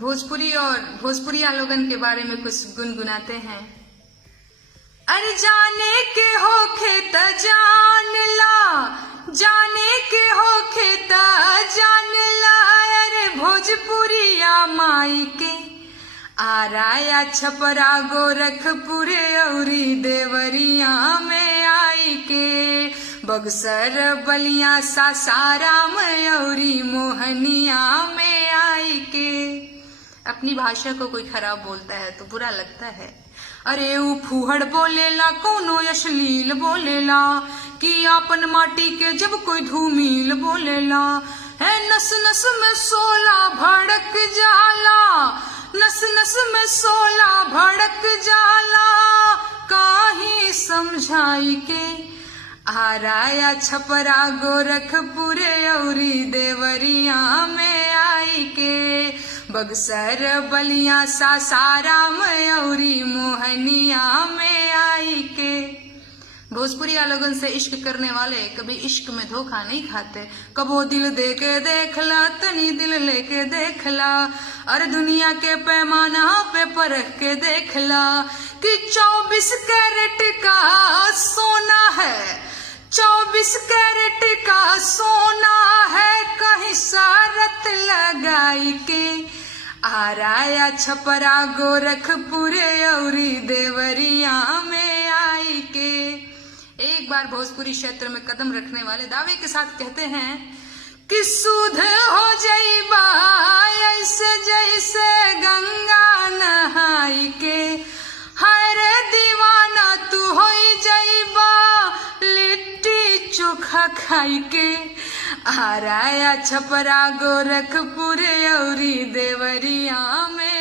भोजपुरी और भोजपुरिया लोगन के बारे में कुछ गुनगुनाते हैं। अरे जाने के होखे त जान ला, जाने के होखे त जान ला, अरे भोजपुरिया माई के आराया छपरा गोरखपुरे औरी देवरिया में आई के, बक्सर बलिया सासाराम औरी मोहनिया में आई के। अपनी भाषा को कोई खराब बोलता है तो बुरा लगता है। अरे ऊ फूहड़ बोलेला कोनो अश्लील बोलेला, कि आपन माटी के जब कोई धूमिल बोलेला, है नस नस में सोला भड़क जाला, नस नस में सोला भड़क जाला, काहे समझाई के आराया छपरा गोरखपुरे औरी देवरिया में आई के, बक्सर बलिया सासाराम औरी मोहनिया में आई के। भोजपुरिया लोगन से इश्क करने वाले कभी इश्क में धोखा नहीं खाते। कबो दिल दे के देखला, तनी दिल लेके देखला, और दुनिया के पैमाना पे परख के देखला कि 24 कैरेट का सोना है, 24 कैरेट का सोना है, कहीं शरत लगाई के आराया छपरा गोरखपुरे औरी देवरिया में आई के। एक बार भोजपुरी क्षेत्र में कदम रखने वाले दावे के साथ कहते हैं कि सुध हो जाइबा ऐसे जैसे गंगा नहाई के, हाय रे दीवाना तू हो जाइबा लिट्टी चोखा खाई के, आराया छपरा गोरखपुरे औरी देवरिया में